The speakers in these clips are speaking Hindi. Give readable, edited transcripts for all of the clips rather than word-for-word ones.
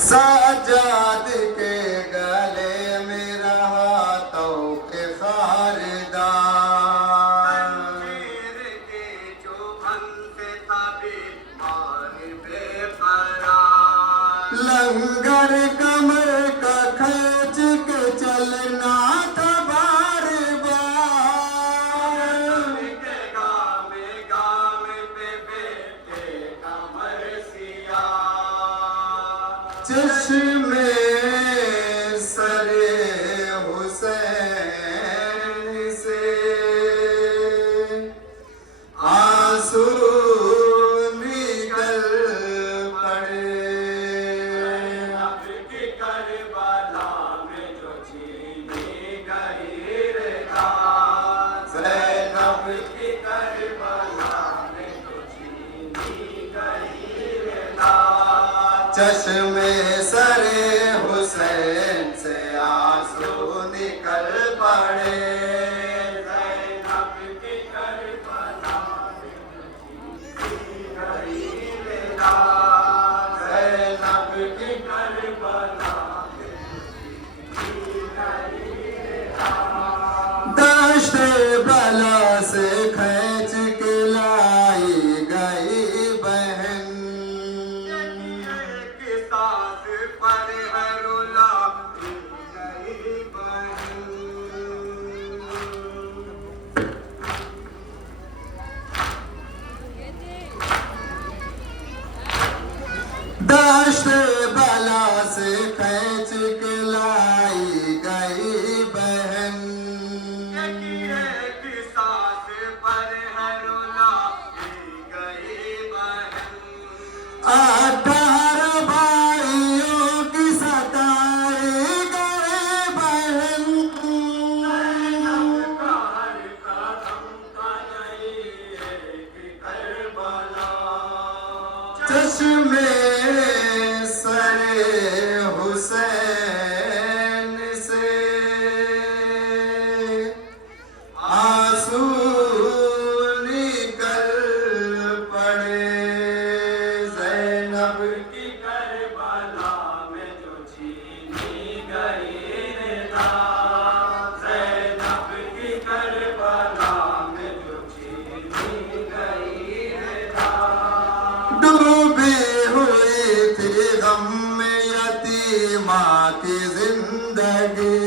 सजाद के गले में रहा तो के खारदान के चुभन से लंगर कमर का खर्च के चलना था बार बार गाम पे बेटे कमर सिया चश्मे सरे हुसैन से आंसू निकल पड़े। अब की करबला में जो छीनी गई ज़ैनब की करबला में जो छीनी गई चश्मे सरे हुसैन से आंसू निकल पड़े। ज़ैनब की करबला में गई ज़ैनब की करबला दश्त बला से खींच के लाई गई बहन दश्त बला से खींच के लाई गई बहन अठारह भाइयों की सताई गए बहन चश्मे सरे हुसैन से आंसू निकल पड़े। ज़ैनब की करबला में जो छीनी गई ज़ैनब की करबला में जो छीनी गई डूबी हुई थी गम में यतीम माँ की जिंदगी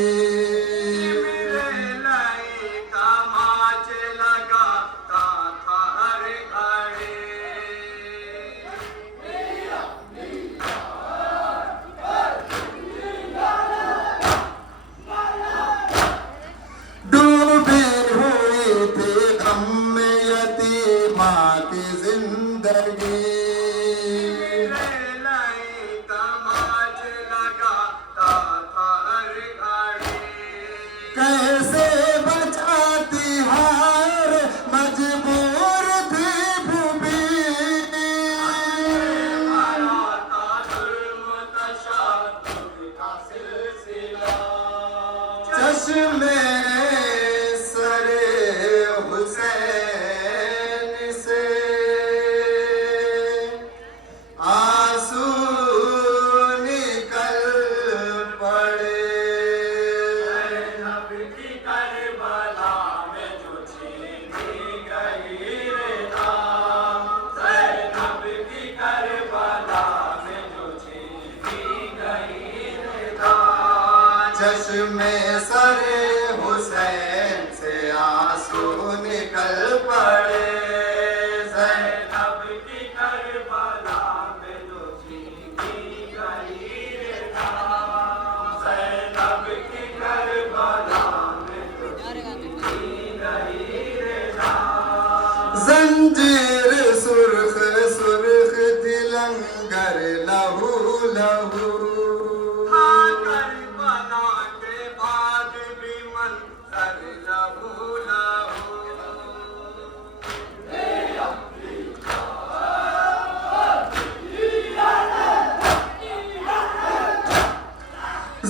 माँ की जिंदगी कैसे बचाती हार मजबूर थी भूमि चश्मे चश्मे सरे हुसैन से आंसू निकल पड़े ज़ैनब की करबला में जो चीखी गई रे ज़ैनब की करबला में जो चीखी गई रे जंजीर सुर्ख सुर्ख तिलंगर लहू लहू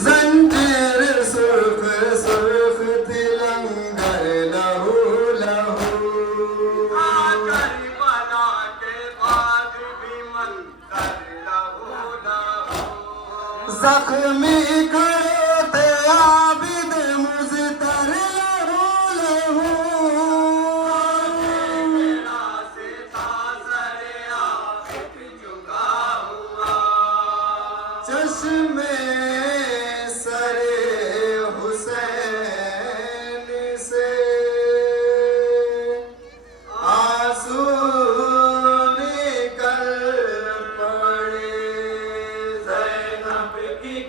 जंजीर सुर्ख सुर्ख तिलंगर लहू लहू करबला के बाद भी मंजर लहू लहू जख्मी खड़े थे आबिद मुज़्तर लहू लहू से था सरे आबिद झुका हुआ चश्मे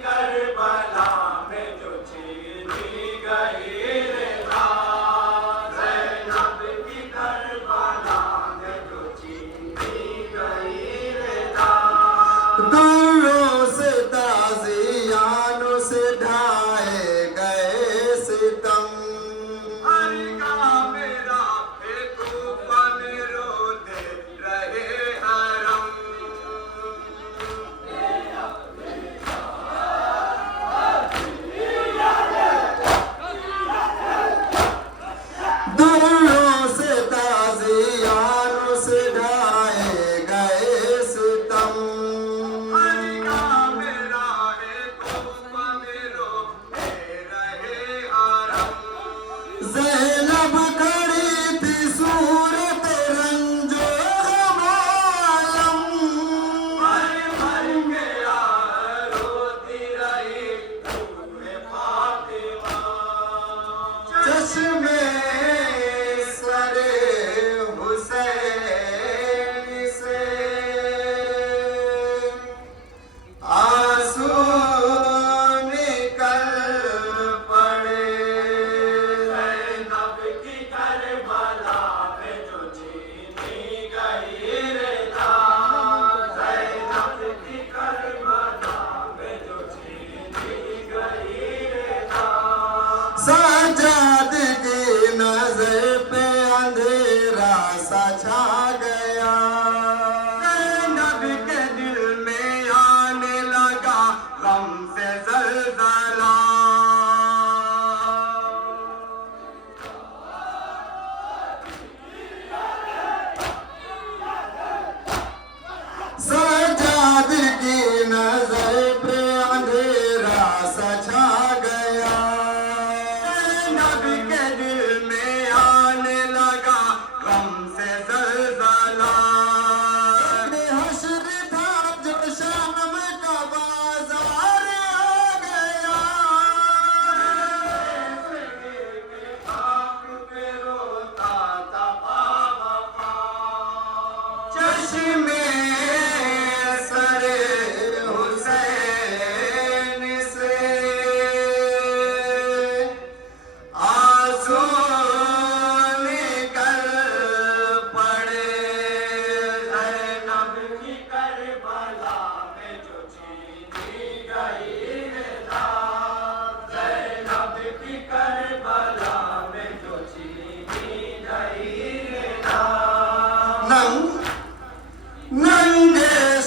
करबला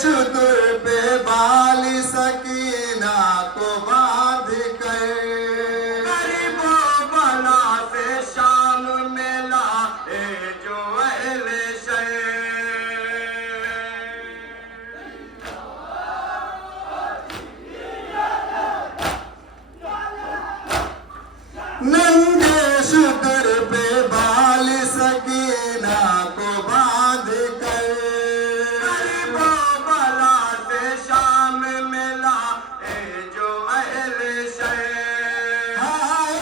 शुतुर पे बाली सकीना को बांध कर गरीबों बला से शाम मेला ए जो अहले नंगे शुतुर पे बाली सकीना को बांध कर गरीबों बला से शाम मेला ए जो अहले हाय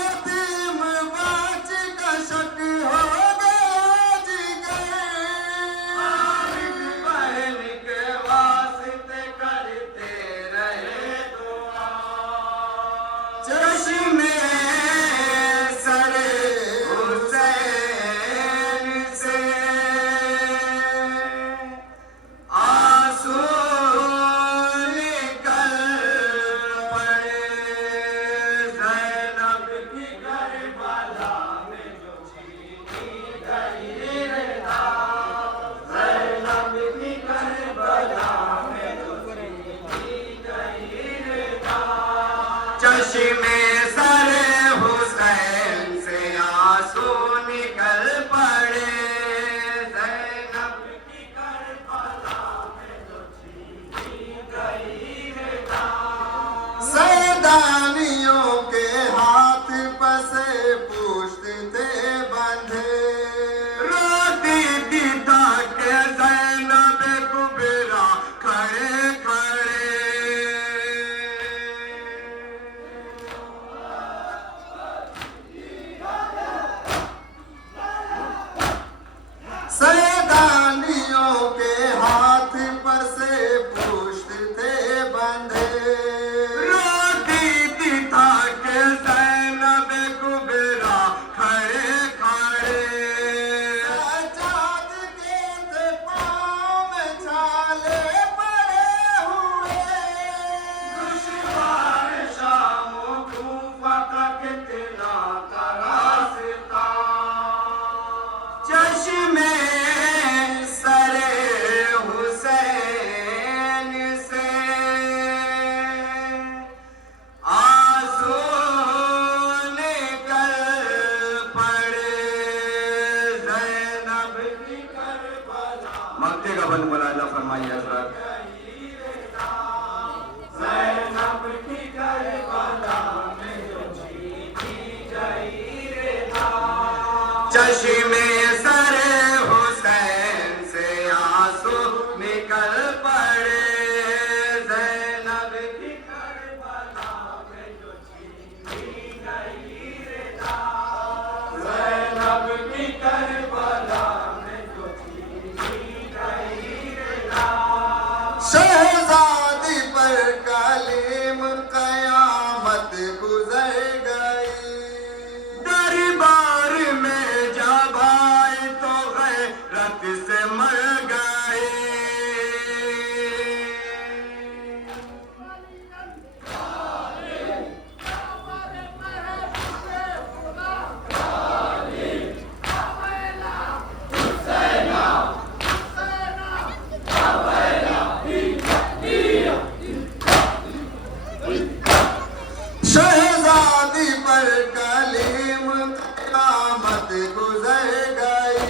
यतीम बाच का शक हो गया जिगर बहन के वास्ते करते रहे दुआ चश्मे सरे हुसैन से आंसू निकल पड़े ज़ैनब की करबला में जो छीनी गई रेता ज़ैनब की करबला में जो छीनी गई रेता चश्मे सरे हुसैन से आंसू निकल पड़े ज़ैनब की करबला में जो छीनी गई रेता सैदानियों के हाथ पसे पुष्ट थे बंधे रोती थी ताके ज़ैनब कुबरा खड़े खड़े सैदानियों के हाथ पसे पुष्ट थे बंधे रोती थी ताके ज़ैनब कुबरा खड़े खड़े सजाद के थे पाँव में छाले पड़े हुए दुश्वार शामों कूफा का कितना का रास्ता चश्मे सरे हुसैन से आंसू निकल पड़े ज़ैनब की करबला मक्के का बंद बोला अल्लाह फरमाइए हज़रत ज़ैनब की करबला में जो छीनी गई रेता चश्मे सरे हुसैन से आंसू निकल पड़े ज़ैनब की करबला में जो छीनी गई रेता ज़ैनब की करबला में जो छीनी गई रेता शहजादी पर कालीम कयामत गुजर गई दरबार में जब आए तो गैरत से मर गए शहजादी पर कालीम कयामत गुजर गई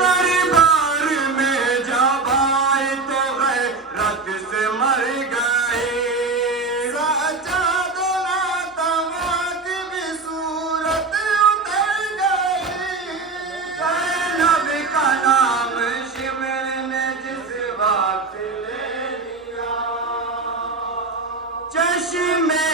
दरबार में जब आए तो गैरत से मर गए सजाद तमाक भी सूरत उतर गई ज़ैनब का नाम शिमर ने जिस वक्त ले लिया चश्मे